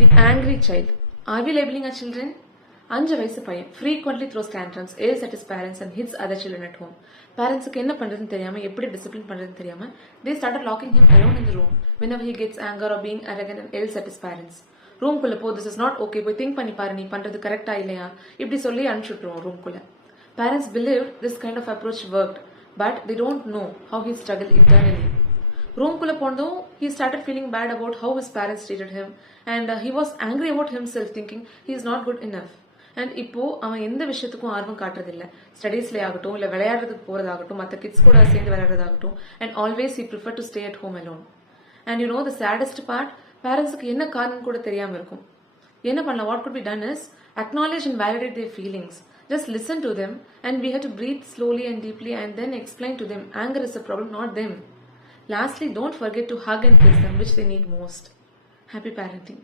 The angry child. Are we labeling our children? 5 வயசு பையன் frequently throws tantrums, yells at his parents and hits other children at home. Parentsக்கு என்ன பண்றதுன்னு தெரியாம எப்படி discipline பண்றதுன்னு தெரியாம they started locking him alone in the room whenever he gets anger or being arrogant and yells at his parents. Room குள்ள போ, this is not okay, போய் think பண்ணி பாரு, நீ பண்றது கரெக்டா இல்லையா, இப்படி சொல்லி அனுப்பிச்சுட்டுருவோம் ரூம் குள்ள. Parents believed this kind of approach worked, but they don't know how he struggled internally. Room kulla ponadum, he started feeling bad about how his parents treated him, and he was angry about himself, thinking he is not good enough. And இப்போ அவன் எந்த விஷயத்துக்கும் ஆர்வம் காட்டுறதில்ல, ஸ்டடீஸ்ல ஆகட்டும் இல்ல விளையாடுறதுக்கு போறதாகட்டும் மற்ற kids கூட சேர்ந்து விளையாடுறதாகட்டும், and always he preferred to stay at home alone. And you know the saddest part, பேரண்ட்ஸுக்கு என்ன காரணம் கூட தெரியாம இருக்கும். என்ன பண்ணலாம், what could be done is acknowledge and validate their feelings. Just listen to them, and we have to breathe slowly and deeply and then explain to them anger is a problem, not them. Lastly, don't forget to hug and kiss them, which they need most. Happy parenting.